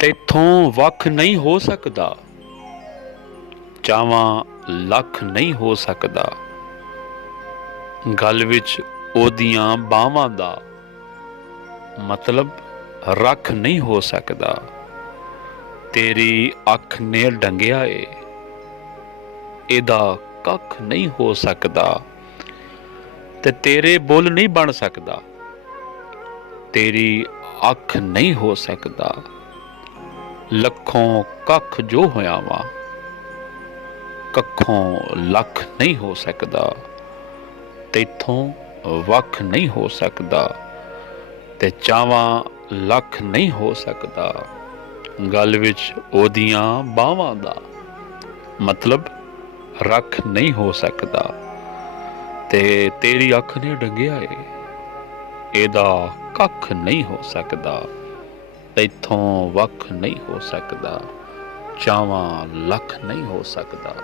ਤੈਥੋਂ ਵੱਖ ਨਹੀਂ ਹੋ ਸਕਦਾ, ਚਾਵਾਂ ਲੱਖ ਨਹੀਂ ਹੋ ਸਕਦਾ। ਗਲ ਵਿੱਚ ਉਹਦੀਆਂ ਬਾਹਾਂ ਦਾ ਮਤਲਬ ਰੱਖ ਨਹੀਂ ਹੋ ਸਕਦਾ। ਤੇਰੀ ਅੱਖ ਨੇ ਡੰਗਿਆ ਏ, ਇਹਦਾ ਕੱਖ ਨਹੀਂ ਹੋ ਸਕਦਾ। ਤੇ ਤੇਰੇ ਬੁੱਲ ਨਹੀਂ ਬਣ ਸਕਦਾ, ਤੇਰੀ ਅੱਖ ਨਹੀਂ ਹੋ ਸਕਦਾ। ਲੱਖੋਂ ਕੱਖ ਜੋ ਹੋਇਆ ਵਾ, ਕੱਖੋਂ ਲੱਖ ਨਹੀਂ ਹੋ ਸਕਦਾ। ਤੈਥੋਂ ਵੱਖ ਨਹੀਂ ਹੋ ਸਕਦਾ, ਤੇ ਚਾਵਾਂ ਲੱਖ ਨਹੀਂ ਹੋ ਸਕਦਾ। ਗਲ ਵਿੱਚ ਉਹਦੀਆਂ ਬਾਹਾਂ ਦਾ ਮਤਲਬ ਰੱਖ ਨਹੀਂ ਹੋ ਸਕਦਾ। ਤੇ ਤੇਰੀ ਅੱਖ ਨੇ ਡੰਗਿਆ ਏ, ਇਹਦਾ ਕੱਖ ਨਹੀਂ ਹੋ ਸਕਦਾ। ਤੈਥੋਂ ਵੱਖ ਨਹੀਂ ਹੋ ਸਕਦਾ, ਚਾਵਾਂ ਲੱਖ ਨਹੀਂ ਹੋ ਸਕਦਾ।